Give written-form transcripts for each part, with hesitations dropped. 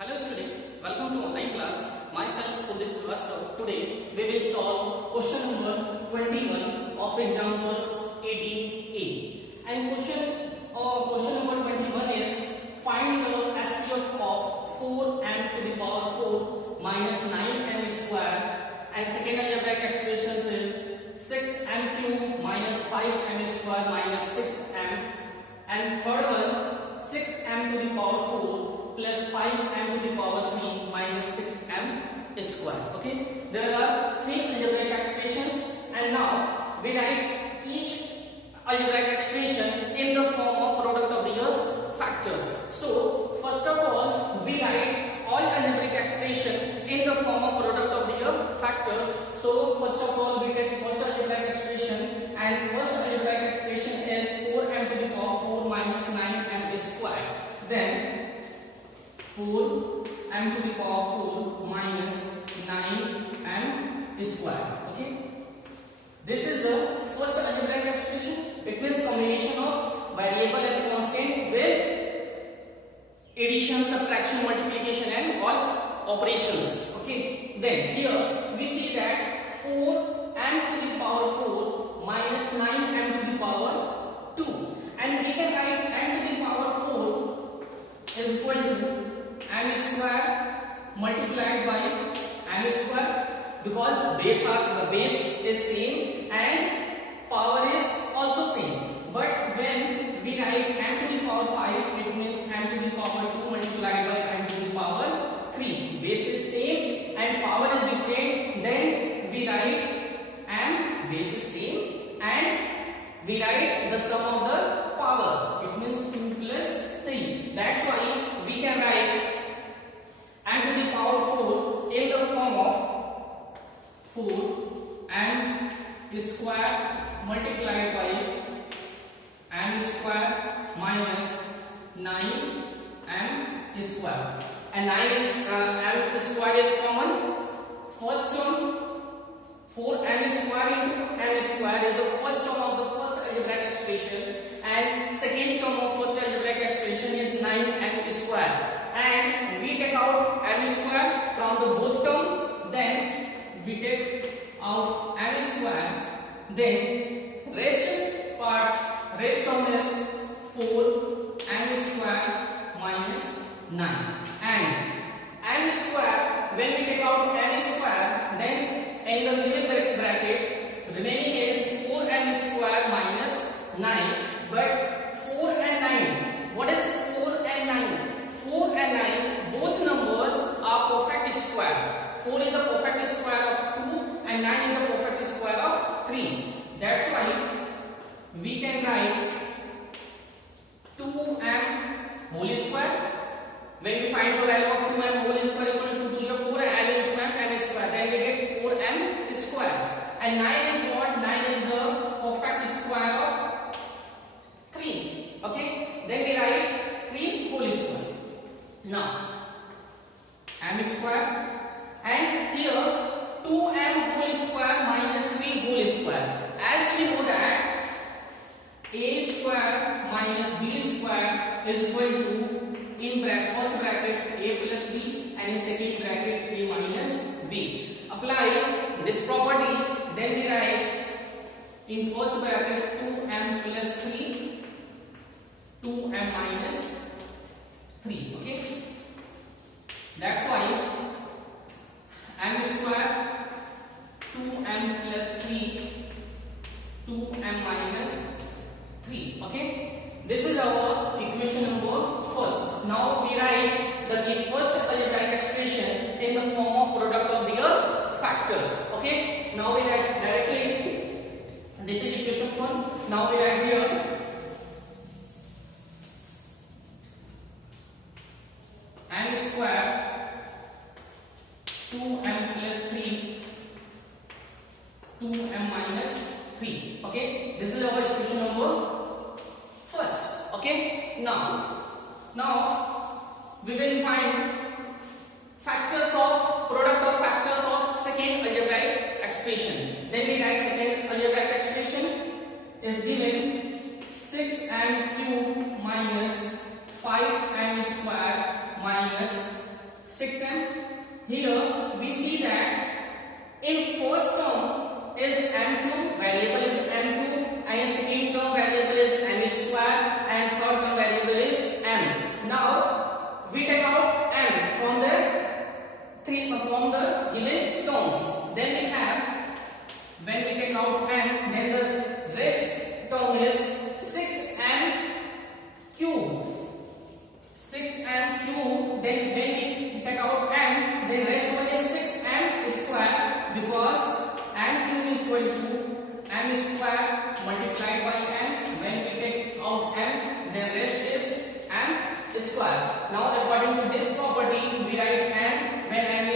Hello student, welcome to online class. Myself Kundip Srivastava. Today we will solve question number 21 of examples 18A. And question number 21 is find the SCF of 4m to the power 4 minus 9m square. And second algebraic expression is 6m cube minus 5m square minus 6m. And third one 6m to the power 4 plus 5m to the power 3 minus 6m square. Okay, there are three algebraic expressions, and now we write each algebraic expression in the form of product of the year's factors. So first of all, we write all algebraic expression in the form of product of the year factors. So first of all, we take first algebraic expression, and first algebraic expression is 4m to the power 4 minus 9m square. Then 4m to the power 4 minus 9m square. Okay, this is the first algebraic expression. It means combination of variable and constant with addition, subtraction, multiplication and all operations. Okay, then here we see that 4m to the power 4 minus 9m to the power 2, and we can write m to the power 4 is equal to m square multiplied by m square, because base is same and power is also same. But when we write m to the power 5, it means m to the power 2 multiplied by m to the power 3. Base is same and power is different. Then we write m, base is same, and we write the sum of the power. It means 2 plus 3. That's why we can write m to the power 4 in the form of 4m square multiplied by m square minus 9m square. And m square is common. First term 4m square into m square is the first term of the first algebraic expression, and second term of first algebraic expression is 9m square. And we take out m square from the both term, then we take out m square, then rest term is 4m square minus 9. And m square, when we take out m square, then in the given bracket remaining is 4m square minus 9. But 4 and 9, what is 4 and 9? 4 and 9, both numbers are perfect square. 4 is the perfect square of 2 and 9 is the perfect square of 3. That's why we can write 2m whole square. When we find the value of 2m whole square equal to 2 to 4 and add into m square, then we get 4m square. And 9 is what? 9 is the perfect square of 3. Okay, then we write 3 whole square. Now m square, and here 2m whole square minus 3 whole square. As we know that a square minus b square is equal to, in first bracket a plus b, and in second bracket a minus b. Apply this property, then we write in first bracket 2m plus 3, 2m minus 3. Okay, that's why m square 2m plus 3, 2m minus 3. Okay, this is our equation number first. Now we write the first algebraic expression in the form of product of the year's factors. Okay, now we write directly, this is equation 1. Now we write here m square 2m plus 3, 2m minus 3. Okay, this is our equation number first. Okay, now we will find factors of product of factors of second algebraic expression. Then we write second algebraic expression is given 6m cube minus 5m square minus 6m cube, then when we take out m, then rest one is 6m square, because m cube is equal to m square multiplied by m. When we take out m, then rest is m square. Now according to this property, we write m, when m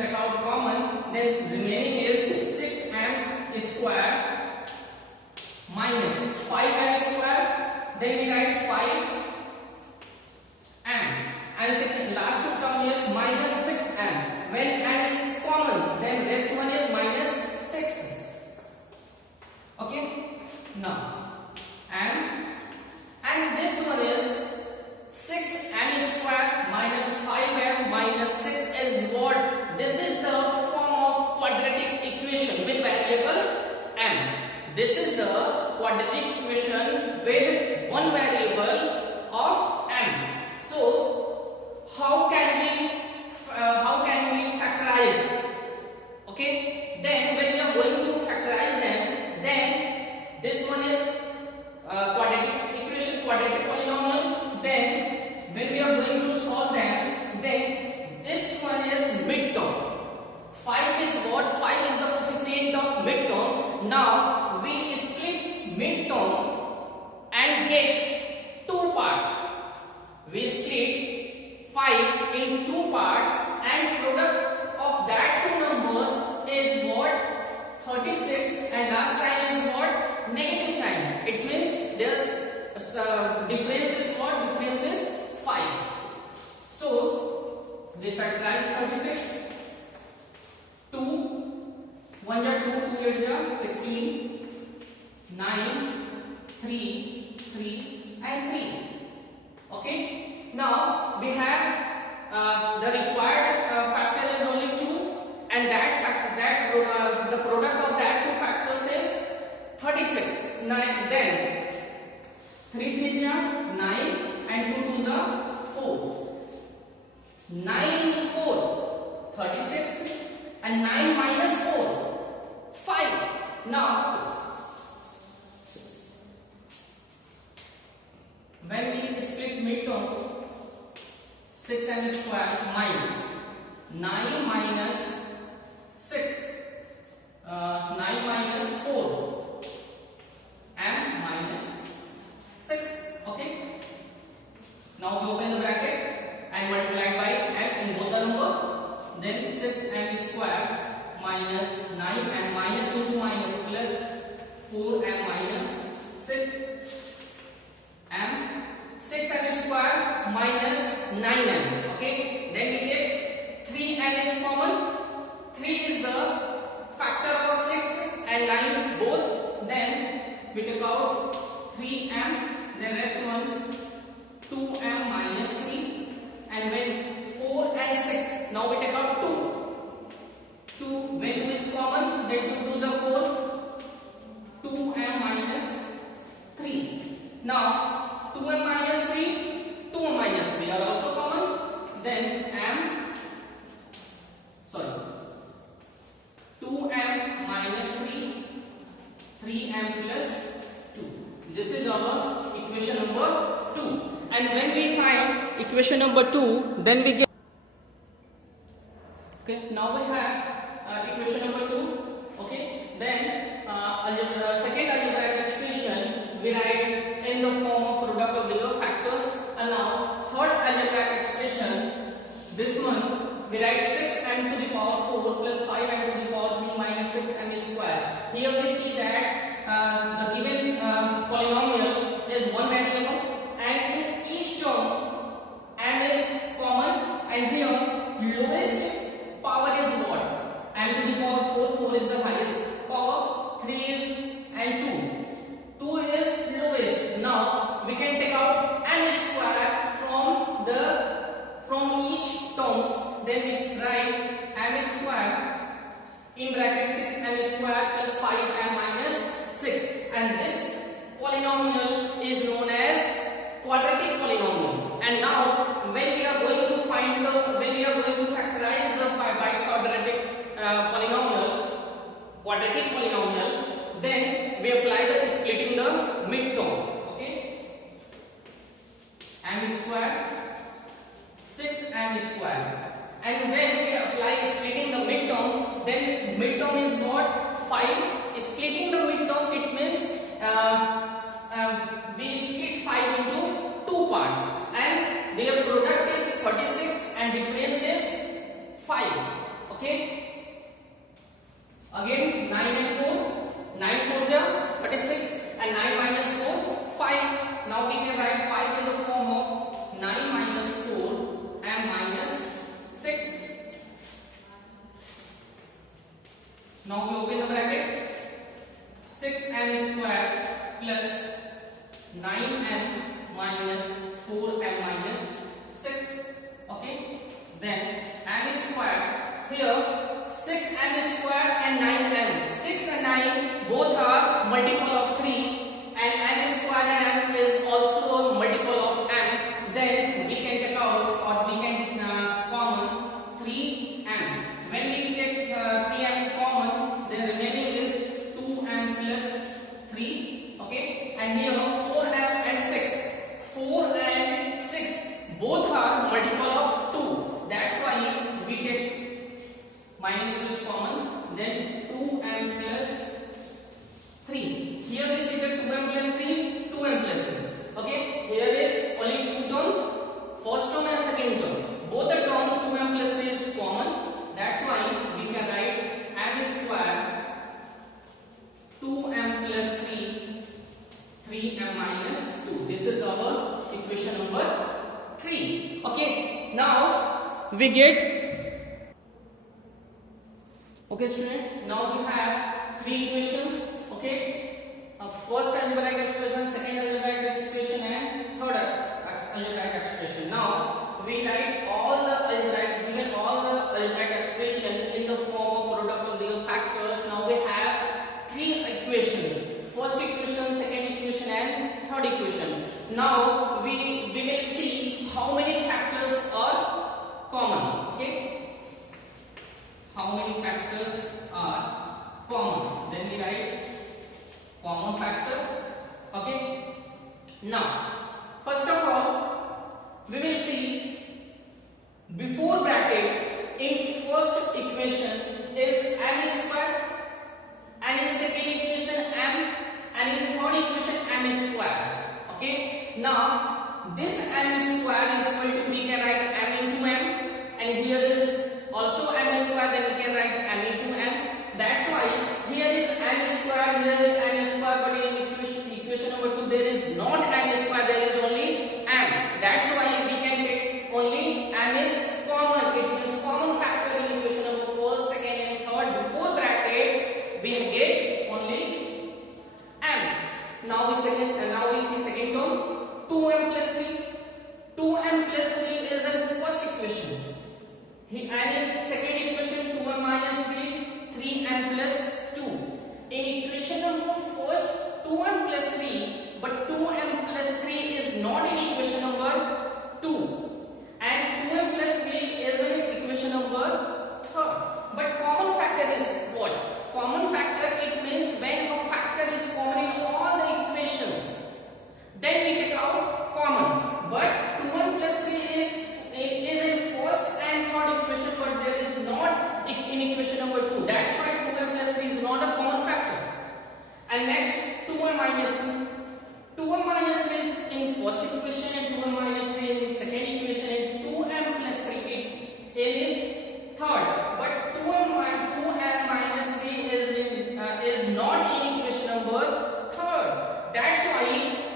take out common, then remaining is 6m square minus 5m square, then we write 5m, and second last term is minus 6m. When m is common, then rest one is minus 6. Okay, now and this one is 6m square minus 5m minus 6 is what? This is the form of quadratic equation with variable m. This is the quadratic equation with one variable of m. So how can we factorize? Okay, then when we are going to factorize them, then this one is quadratic equation, quadratic polynomial. Then when we are going to solve them, then this one is midterm. 5 is what? 5 is the coefficient of midterm. Now we split midterm and get two parts. We split 5 in two parts, and product of that two numbers is what? 36, and last sign is what? Negative sign. It means there's difference is what? Difference is 5. So we factorize 36. 2 1 ja 2, 2 8 ja 16, 9, 3, 3 and 3. Okay, now we have the required factor is only 2, and the product of that two factors is 36. 9, then 3 3 ja 9 and 2 2 ja 4. 9 into 4 36, and 9 minus 4 5. Now when we split midterm, 6m square minus 9 minus 6, 9 minus 4 m minus 6. Okay, now we open the bracket and multiply by m in both the number. Then 6m square minus 9m minus into minus plus 4m minus 6m 6m square minus 9m. Okay, then we take 3m is common. 3 is the factor of 6 and 9 both. Then we take out 3m, then rest one 2m minus 3, and when 4 and 6, now we take out 2. 2, when 2 is common, then 2 2s are 4. 2m minus 3. Now 2m minus 3, 2m minus 3 are also common. Then 2m minus 3, 3m plus 2. This is our equation number 2. And when we find equation number 2, then we get. Okay, now we have equation number 2. Okay, then second algebraic expression we write in the form of product of the factors. And now third algebraic expression, this one we write 6m to the power 4 plus 5m to the power 3 minus 6m square. Here we see that the given polynomial is one variable, and in each term m is common, and here lowest power is what? M to the power 4, 4 is the highest power, 3 is and 2. 2 is lowest. Now we can take out m square from each terms. Then we write m square in bracket 6m square plus 5m m square 6m square. And when we apply splitting the midterm, then midterm is what? 5. Splitting the midterm, it means we split 5 into 2 parts and their product is 36 and difference is 5. Okay, again 9 and 4, 9 4s are 36 and 9 minus 4 5. Now we can write 5 in the form of 9 minus 4 and minus 6. Now we open the bracket. 6m square plus 9m minus 4m minus 6. Okay, then m square, here 6m square and 9m, 6 and 9 both are multiple of 3 and m square and m is also a multiple of m. Then we can take out or we can common 3m. When we take 3m common, the remaining is 2m plus 3. Okay, and here 4m and 6, 4 and 6 both are multiple of 2. That's why we take minus 2 is common. Then 2m plus 3. Here we see that 2m plus 3, 2m plus 3. Okay, here is only 2 term, first term and second term. Both the term 2m plus 3 is common. That's why we can write m square 2m plus 3, 3m minus 2. This is our equation number 3. Okay, now we get, okay student, now we have 3 equations. Okay, first algebraic expression, second algebraic expression and third algebraic expression. Now we write all the algebraic expression in the form of product of the factors. Now we have 3 equations, first equation, second equation and third equation. Now we will see how many factors are common. Okay, how many factors are common. Then we write common factor. Okay, now first of all we will see before bracket in first equation is m square and in second equation m and in third equation m square. Okay, now this m square is equal to, we can write m into m, and here is also m square, then we can write m into m. That's why here is m square, here is m square, but in equation number 2 there is not m square, there is only m. That's why we can take only m is common. It is common factor in equation number 1, 2nd and 3rd. Before bracket we get only m. Now we see second term 2m plus 3. 2m plus 3 is in first equation. And in second equation 2m minus 3, 3m plus 2. In equation number first 2m plus 3, but 2m plus 3 is not in equation number 2. And 2m plus 3 is in equation number 3rd. But common factor is what? Common factor, it means when a factor is common in all the equations, then we take out common. But 2m plus 3 is in first and third equation, but there is not in equation number 2. That's why 2m plus 3 is not a common factor. And next 2m minus 3. 2m minus 3 is in first equation and 2m minus 3 in second equation, and 2m plus 3 it is third. But 2m minus 3 is not in equation number 3rd. That's why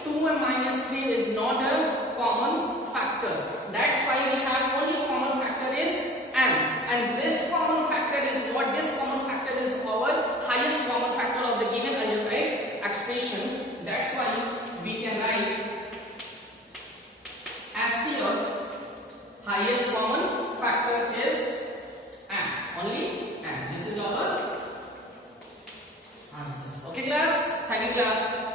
2m minus 3 is not a common factor. That's why we have only common factor is m. And this common factor is what? This common factor is our highest common factor of the given algebraic expression. That's why we can write as here highest common factor is m. Only m. This is our answer. Okay class? Thank you class.